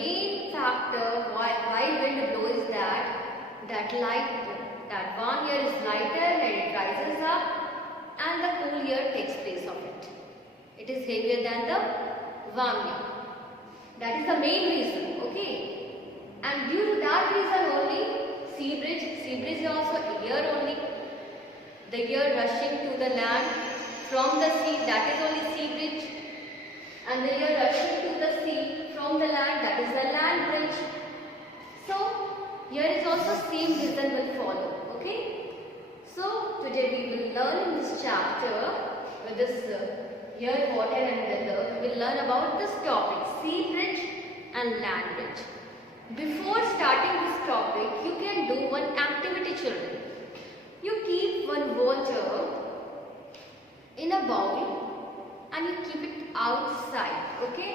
main factor why wind blows is that warm air is lighter and it rises up, and the cool air takes place of it. It is heavier than the warm air. That is the main reason, okay? And due to that reason only, sea breeze is also air only. The air rushing to the land from the sea, that is only sea breeze. And the air rushing to the sea from the land, that is the land bridge. So, here is also same reason will follow, okay? So, today we will learn in this chapter with this air, water and weather, we will learn about this topic, sea bridge and land bridge. Before starting this topic, you can do one activity, children. You keep one water in a bowl and you keep it outside, okay,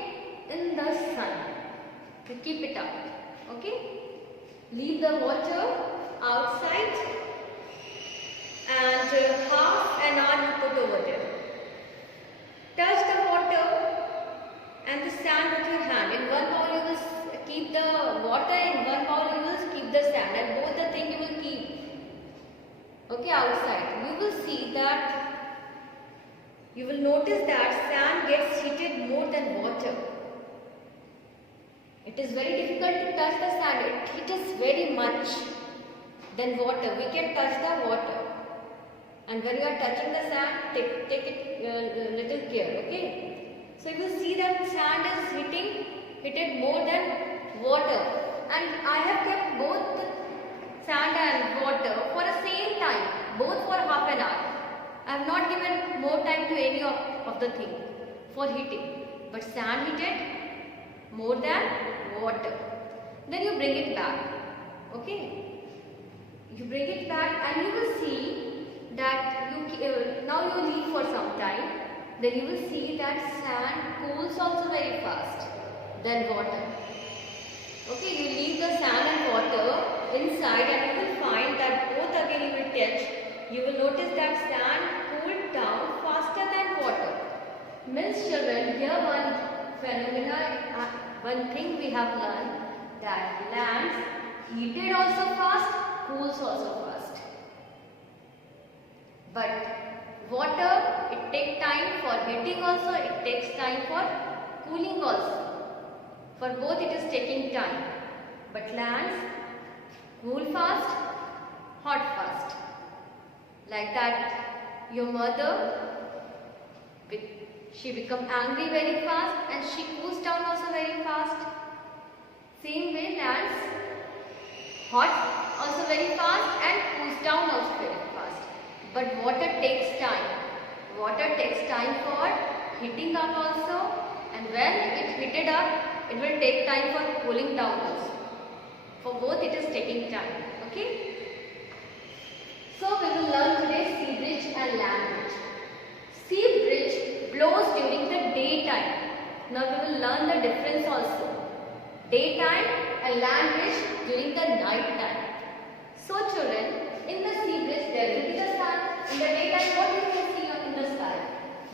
in the sun. You keep it out, okay. Leave the water outside and half an hour you put over there. Touch the water and the sand with your hand. In one bowl you will keep the water, in one bowl you will keep the sand, and both the thing you will keep, okay, outside. You will see that, you will notice that sand gets heated more than water. It is very difficult to touch the sand. It heats very much than water. We can touch the water. And when you are touching the sand, take it little care, okay? So you will see that sand is heated more than water. And I have kept both sand and water for the same time, both for half an hour. I have not given more time to any of the thing for heating. But sand heated more than water. Then you bring it back, okay? You bring it back and you will see that now you leave for some time. Then you will see that sand cools also very fast than water. Okay, you leave the sand and water inside and you will find that both again you will touch. You will notice that sand cooled down faster than water. Means, children, here one thing we have learned, that lands heated also fast, cools also fast. But water, it takes time for heating also, it takes time for cooling also. For both it is taking time. But lands cool fast, hot fast. Like that, your mother, she becomes angry very fast and she cools down also very fast. Same way, lands hot also very fast and cools down also very fast. But water takes time. Water takes time for heating up also, and when it heated up, it will take time for cooling down also. For both it is taking time, okay? So we will learn today sea bridge and land bridge. Sea bridge blows during the daytime. Now we will learn the difference also. Daytime and land bridge during the night time. So children, in the sea bridge there will be the sun. In the daytime, what you can see in the sky?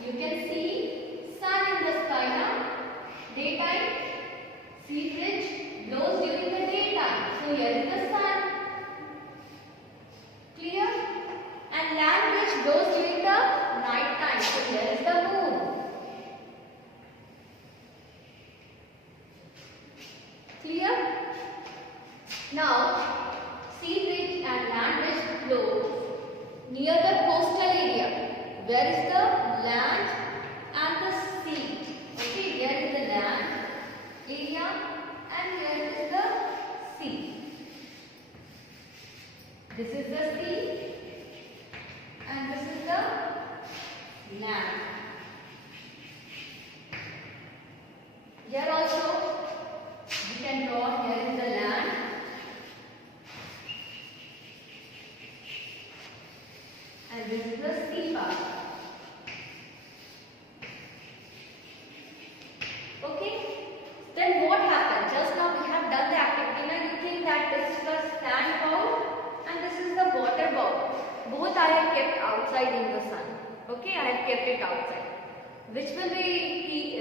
You can see sun in the sky now. Daytime, sea bridge blows during the daytime. So here is the sun. Clear? And land bridge blows during the night time. So here is the moon. Clear? Now, sea bridge and land bridge blows near the coastal area. Where is the land and the sea? Okay, here is the land area and here is the sea. This is the sea and this is the land. Here also we can draw, here is the land and this is the sea part. Okay, then what happened? Just now we have done the activity. Now you think that this is the sand bowl and this is the water bowl. Both I have kept outside in the sun. Okay, I have kept it outside. Which will heat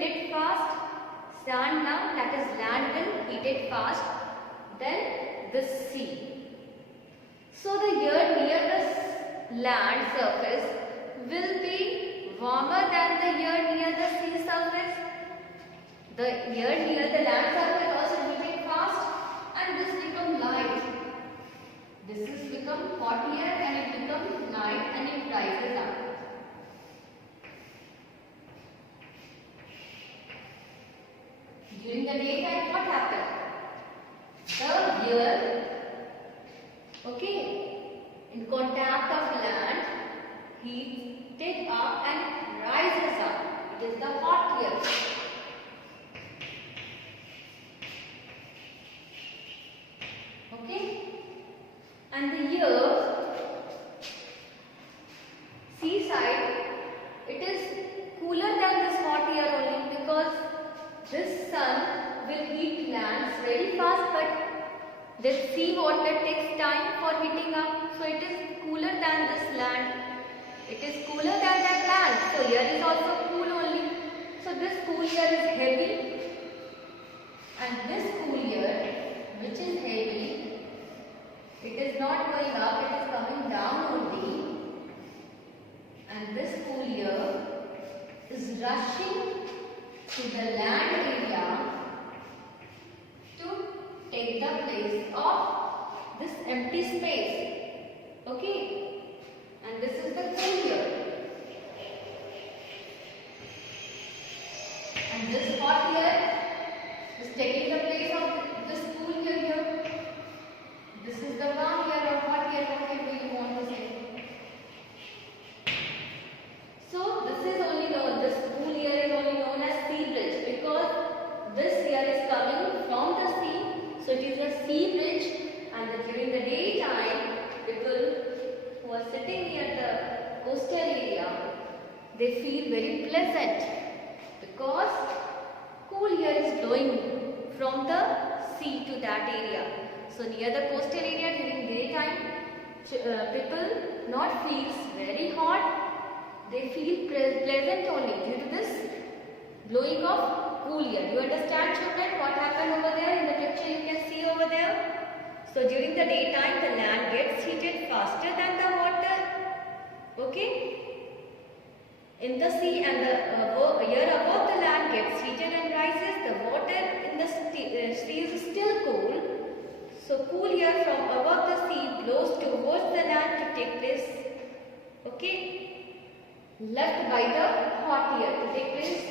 it fast? stand now, that is land will heat it fast, then the sea. So the air near the land surface will be warmer than the air near the sea surface. The air near the land surface also heating fast and this become light. This is become hot air and it becomes light and it rises up. During the daytime, what happened? The air, in contact of land, heated up and rises up. It is the hot air. And the air, seaside, it is cooler than this hot air only because this sun will heat lands very fast, but this sea water takes time for heating up, so it is cooler than this land. It is cooler than that land, so air is also cool only. So this cool air is heavy, and this cool air, which is heavy, it is not going up, it is coming down only, and this cool air is rushing to the land area to take the place of this empty space. And this is the cool air. And this hot air is taking the place of this cool air here. This is the warm air or hot air, whatever you want to say. So this is only known, this cool air is only known as sea bridge because this air is coming from the sea. So it is a sea bridge, and during the daytime, people who are sitting near the coastal area, they feel very pleasant because cool air is blowing from the sea to that area. So near the coastal area during daytime, people not feels very hot, they feel pleasant only due to this blowing of cool air. You understand, children, what happened over there in the picture you can see over there? So during the daytime the land gets heated faster than the water, in the sea, and the air above the land gets heated and rises. The water in the sea is still cool. So cool air from above the sea blows towards the land to take place, left by the hot air to take place,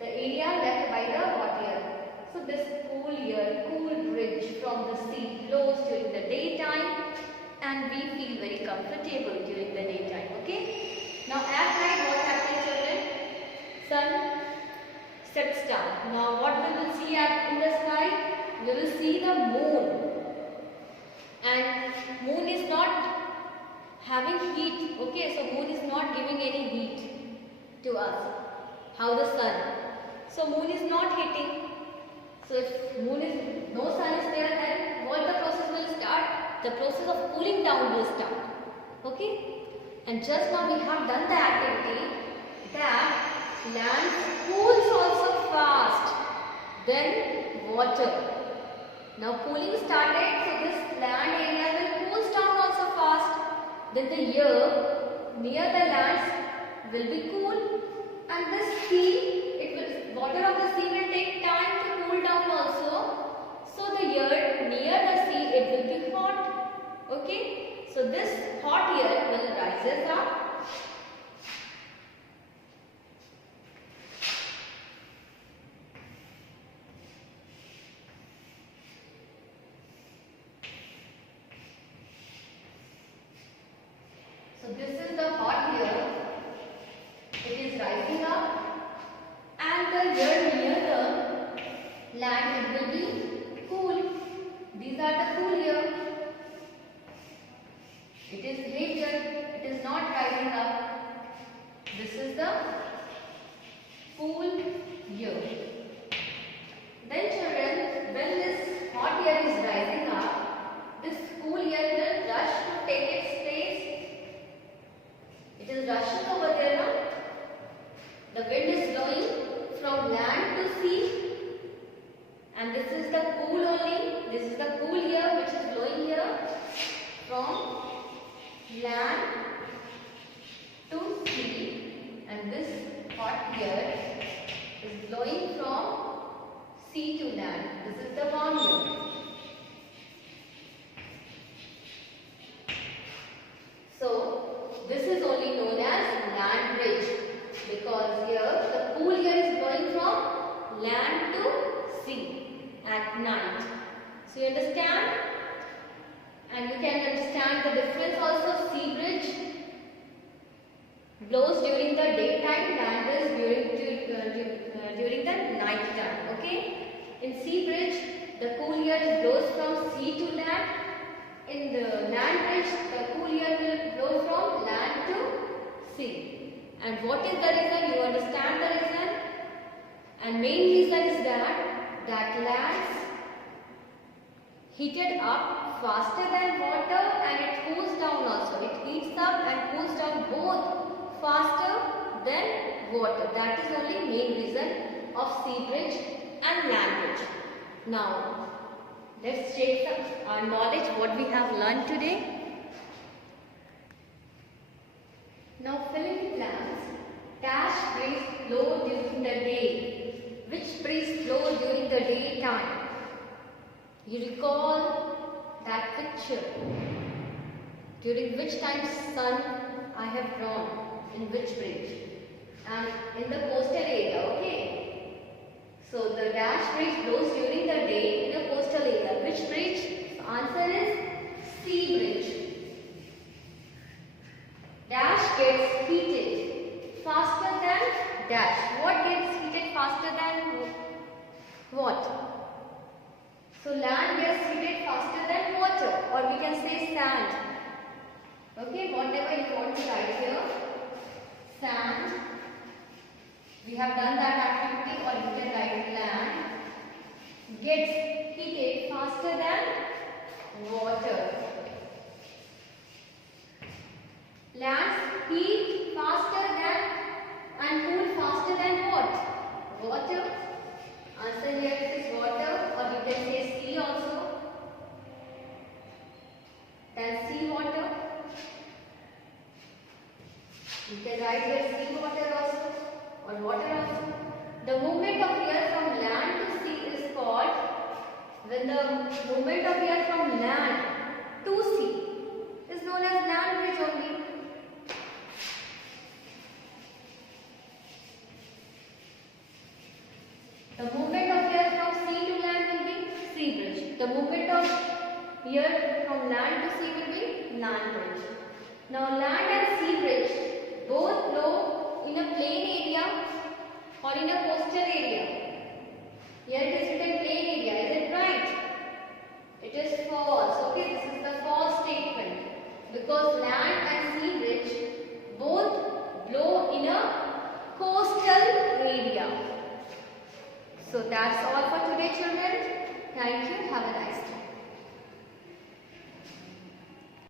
the area left by the hot air. So this cool air, cool bridge from the sea blows during the daytime and we feel very comfortable during the daytime, Now at night what happens, children? Sun sets down. Now what we will see in the sky? We will see the moon, and moon is not having heat, so moon is not giving any heat to us. How the sun? So moon is not hitting. So if no sun is there, then what the process will start? The process of cooling down will start. And just now we have done the activity that land cools also fast than water. Now cooling started, so this land area will cool down also fast. Then the air near the lands will be cool, and the sea, water of the sea will take time to cool down also. So the air near the sea, it will be hot. So this hot air will rises up. So this is the hot air, it is rising up, and the air near the land, it will be cool. These are the cool air. It is later, it is not rising up. This is the cool air. Then children, when this hot air is rising up, this cool air will rush to take its place. It is rushing over there now. The wind is blowing from land to sea at night. So you understand? And you can understand the difference also. Sea bridge blows during the daytime, land bridge during the night time. Okay? In sea bridge, the cool air blows from sea to land. In the land bridge, the cool air will blow from land to sea. And what is the reason? You understand the reason? And main reason is that lands heated up faster than water, and it cools down also. It heats up and cools down both faster than water. That is only main reason of sea bridge and land bridge. Now, let's check our knowledge, what we have learned today. Now, fill in the blanks. Dash breeze blow during the day. Which breeze blow during the daytime? You recall that picture. During which time sun I have drawn? In which bridge? And in the coastal area, okay? So the dash bridge blows during the day in a coastal area. Which bridge? The answer is sea bridge. Dash gets heated faster than dash. What gets heated faster than what? So land gets heated faster than water, or we can say sand. Okay, whatever you want to write here. Sand. We have done that activity, or you can write land gets heated faster than water. Lands heat faster than and cool faster than what? Water. Answer here is water, or you can say sea also. Then sea water. You can write here sea water also, or water also. The movement of air from land to sea is called, when the movement of air from land to sea is known as land bridge only. The movement of air from sea to land will be sea bridge. The movement of air from land to sea will be land bridge. Now land and sea bridge both blow